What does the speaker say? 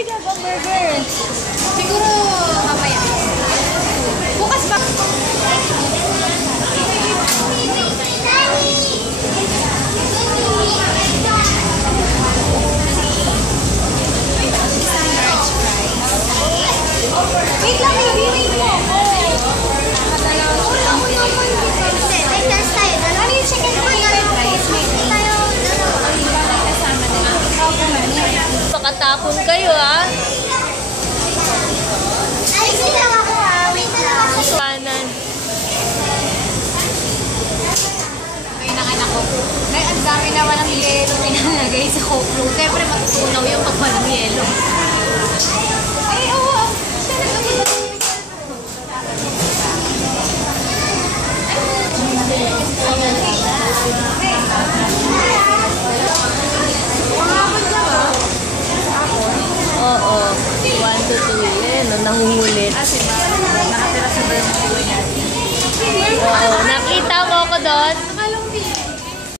bigla bang burger? Siguro mamaya. Bukas ba? Wait lang, baby. Wait mo. Ano yung chicken rice? Pakatapon kayo, ah. Ay, wait lang ako, ah. Wait lang. Kanan. Ngayon ang anak ko. May ang dami naman ng yelo pinalagay sa Coke. Siyempre matutunaw yung pag walang yelo. Ay, oo. Oo. 1 to 2 yun. Nangungulit. Nakatira sa Bermuda niya. Oo. Nakita mo ko doon?